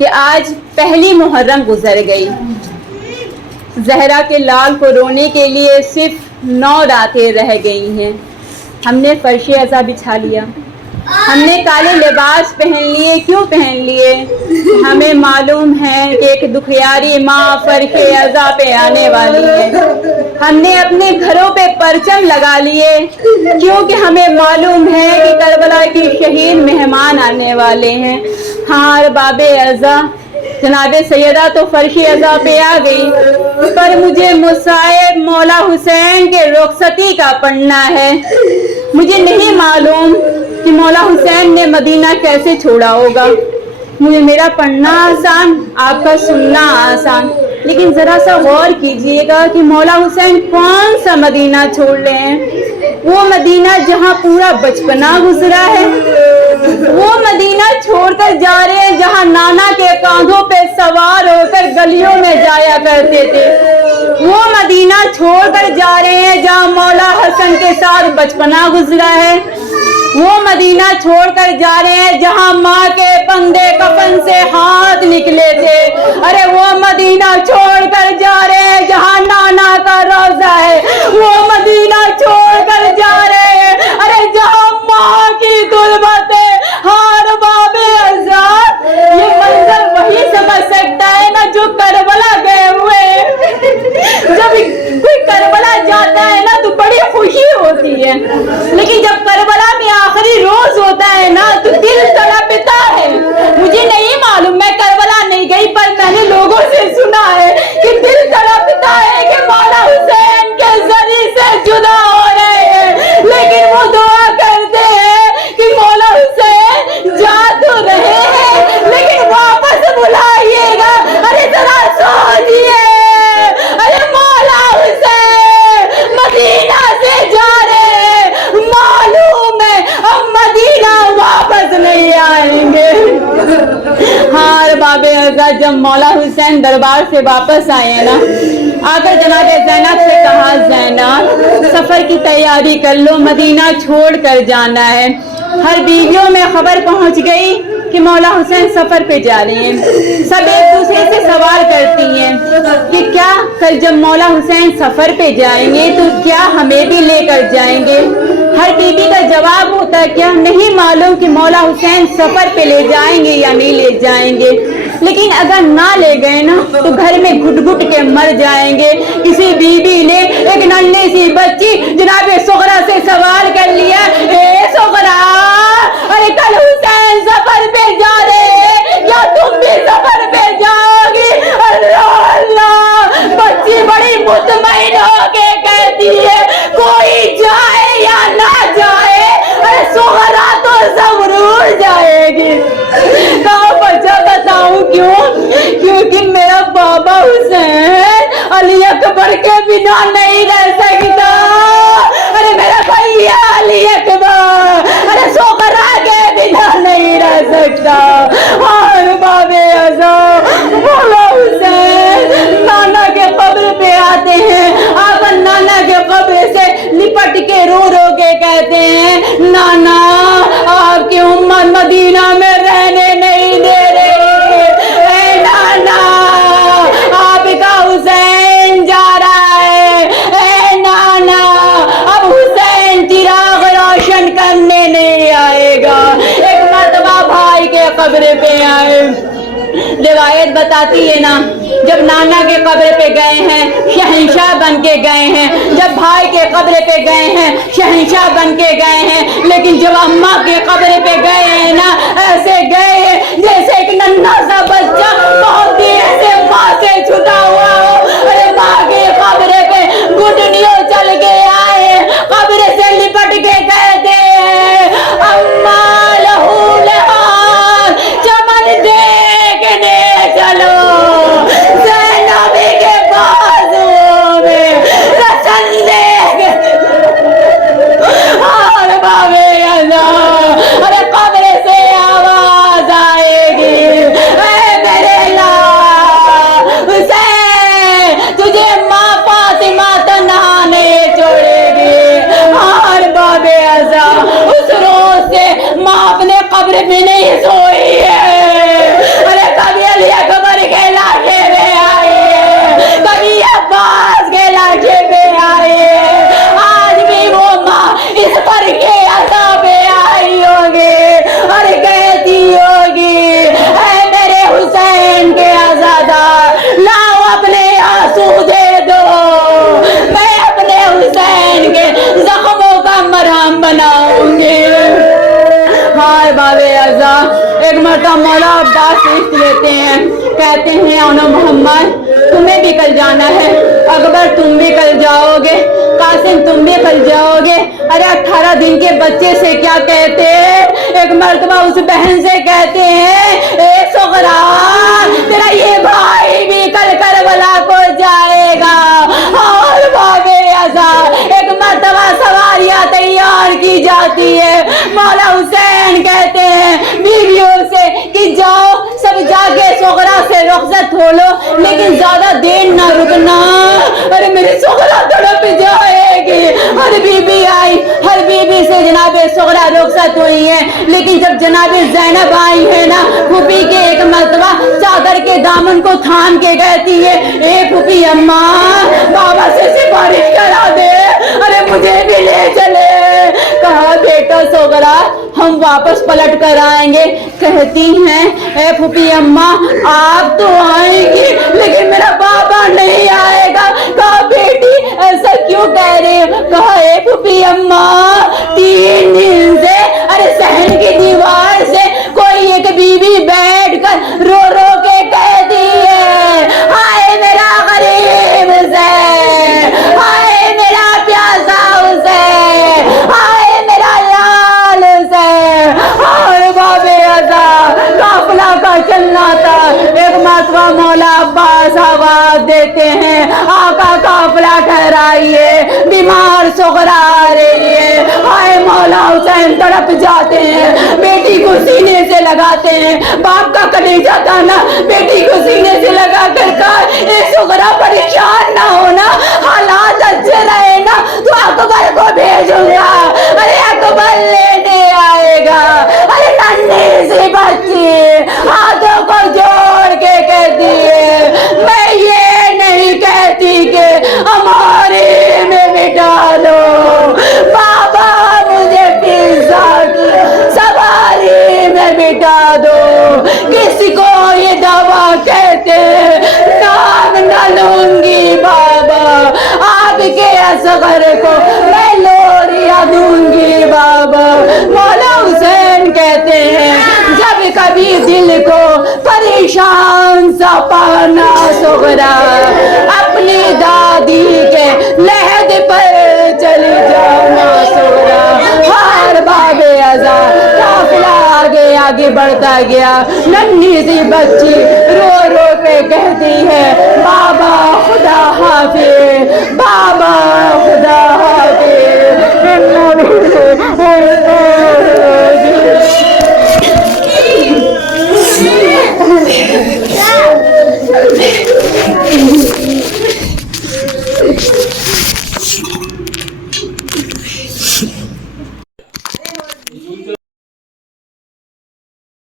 कि आज पहली मुहर्रम गुजर गई। जहरा के लाल को रोने के लिए सिर्फ 9 रातें रह गई हैं। हमने फर्श अज़ा बिछा लिया, हमने काले लिबास पहन लिए। क्यों पहन लिए? हमें मालूम है कि एक दुखियारी माँ फर्श अज़ा पे आने वाली है। हमने अपने घरों पे परचम लगा लिए, क्योंकि हमें मालूम है कि करबला की शहीद मेहमान आने वाले हैं। हाँ अरबाब अज़ा, जनाब सैयदा तो फर्श अज़ा पे आ गई, पर मुझे मुसाइब मौला हुसैन के रुखसती का पढ़ना है। मुझे नहीं मालूम कि मौला हुसैन ने मदीना कैसे छोड़ा होगा। मुझे मेरा पढ़ना आसान, आपका सुनना आसान, लेकिन ज़रा सा गौर कीजिएगा कि मौला हुसैन कौन सा मदीना छोड़ रहे हैं। वो मदीना जहाँ पूरा बचपना गुजरा है, वो मदीना छोड़कर जा रहे हैं जहाँ नाना के कांधों पे सवार होकर गलियों में जाया करते थे। वो मदीना छोड़कर जा रहे हैं जहाँ मौला हसन के साथ बचपना गुजरा है। वो मदीना छोड़कर जा रहे हैं जहाँ माँ के बंदे कफन से हाथ निकले थे। अरे वो मदीना छोड़कर जा रहे हैं जहाँ नाना का रोजा है। वो मदीना छोड़कर जा रहे हैं, अरे जहाँ माँ की तुलबत है। हार बाबे आजाद, ये मंजर वही समझ सकता है ना जो करबला गए हुए। जब कोई करबला जाता है ना तो बड़ी खुशी होती है, लेकिन जब करबला में आखिरी रोज होता है ना तो दिल तड़पता है। मुझे नहीं मालूम, मैं करबला नहीं गई, पर मैंने लोगों से सुना है कि दिल तड़पता है कि मौला हुसैन के जरी से जुदा हो रहे हैं, लेकिन वो दुआ करते हैं कि मौला हुसैन जा तो रहे हैं लेकिन वापस बुलाइएगा। अरे जरा सोचिए, अरे मौला हुसैन मदीना से जा रहे हैं, मालूम है अब मदीना वापस नहीं आएंगे। हाँ अरबाबे अज़ा, जब मौला हुसैन दरबार से वापस आए हैं ना, आकर जनाब ज़ैनब से कहा, ज़ैनब सफर की तैयारी कर लो, मदीना छोड़ कर जाना है। हर बीवियों में खबर पहुंच गई कि मौला हुसैन सफर पे जा रही हैं। सब एक दूसरे से सवाल करती हैं कि क्या कल जब मौला हुसैन सफर पे जाएंगे तो क्या हमें भी लेकर जाएंगे। हर बीवी का जवाब होता है क्या नहीं मालूम कि मौला हुसैन सफर पे ले जाएंगे या नहीं ले जाएंगे, लेकिन अगर ना ले गए ना तो घर में घुट घुट के मर जाएंगे। किसी बीवी ने एक नन्ही सी बच्ची जनाब सुगरा से सवाल कर लिया, ए सुगरा, अरे कल हुसैन सफर पे जा रहे हैं, क्या तुम भी सफर पे जाओगी? अल्लाह अल्लाह, बच्ची बड़ी मुतमईन होके कहती है कोई जाए या ना जाए, अरे सुगरा तो जरूर जाएगी। कहा बच्चा बताऊं क्यों? क्योंकि मेरा बाबा हुसैन अली अकबर के बिना नहीं रह सकता। अरे मेरा भैया अली अकबर, अरे सुगरा के बिना नहीं रह सकता। और बाबे अज़ा, मौला हुसैन नाना के कब्र पे आते हैं, आकर नाना के कब्र से लिपट के रो रो के कहते हैं, नाना आपकी उम्मत मदीना में रहने नहीं दे रही। ए नाना, आपका हुसैन जा रहा है। ए नाना, अब हुसैन चिराग रोशन करने नहीं आएगा। एक मर्तबा भाई के कब्र पे आए, रिवायत बताती है ना, जब नाना के कब्र पे गए हैं शहंशाह बन के गए हैं, जब भाई के कब्र पे गए हैं शहंशाह बन के गए हैं, लेकिन जब अम्मा के कब्र पे गए हैं ना, ऐसे गए हैं जैसे एक नन्हा सा बच्चा बहुत देर से माँ से छुटा हुआ हो। अरे माँ के कब्र पे घुटनियों चल के आए, कब्र से लिपट के कहते हैं, अम्मा लहू लहान चमन देखने चलो, ज़ैनबी के बाजू में रसन देख। और बाबे अल्लाह, अरे कब्र से आवाज आएगी, पास सीख लेते हैं, कहते हैं ओनो मोहम्मद तुम्हें भी कल जाना है, अकबर तुम भी कल जाओगे, कासिम तुम भी कल जाओगे। अरे 18 दिन के बच्चे से क्या कहते हैं, एक मर्तबा उस बहन से कहते हैं ए सुगरा तेरा ये भाई भी कल करबला को जाएगा। और बाबे आज़ाद एक मर्तबा सवारियां तैयार की जाती है, मौला हुसैन कहते हैं बीवियों से कि जाओ सब जाके सुगरा से रुखसत हो लो, लेकिन ज्यादा देर ना रुकना, अरे मेरी सुगरा तड़प जाएगी। हर बीबी आई, हर बीबी से जनाबे सुगरा रुखसत हुई है, लेकिन जब जनाबे ज़ैनब आई है ना, फूफी के एक मर्तबा चादर के दामन को थाम के कहती है ए फूफी अम्मा बाबा से सिफारिश करा दे, अरे मुझे भी ले चले। कहा बेटा सुगरा हम वापस पलट कर आएंगे। कहती हैं ए फूफी अम्मा आप तो आएंगी लेकिन मेरा बाबा नहीं आएगा। कहा बेटी ऐसा क्यों कह रही हो? कहा ए फूफी अम्मा 3 दिन से अरे सहन की दीवार से कोई एक बीबी बैठकर रो रो के कहती है हाय मेरा गरीब हुसैन, हाय मेरा प्यासा हुसैन, हाय मेरा लाल हुसैन। और बाबे आज़ाद काफिला का चलना था, एक मर्तबा मौला अब्बास आवाज देते हैं आका काफिला ठहराइए, बीमार सुगरा आ रही है। हाय मौला हुसैन तड़प जाते हैं, बेटी को सीने से लगाते हैं, बाप का कलेजा था ना, बेटी को सीने से लगा कर कहा ए सुगरा परेशान ना होना, हालात अच्छे रहे ना तो अकबर को भेजूंगा, अरे अकबर लेने आएगा। अरे नन्ही सी बच्ची हाथों को जोड़ के कहती है मैं ये नहीं कहती कि हमारे में मिटा दो, बाबा मुझे पिज्जा की सवारी में मिटा दो। किसी को ये दवा कहते नाम न लूंगी बाबा, आपके असगर को मैं लोरिया दूंगी बाबा। मौला हुसैन कहते हैं जब कभी दिल को परेशान सा पाना सुगरा, अपनी दादी के लहद पर चली जाना सुगरा। हर बाबे आज़ाद काफिला आगे आगे बढ़ता गया, नन्ही सी बच्ची रो रो के कहती है बाबा खुदा हाफिज,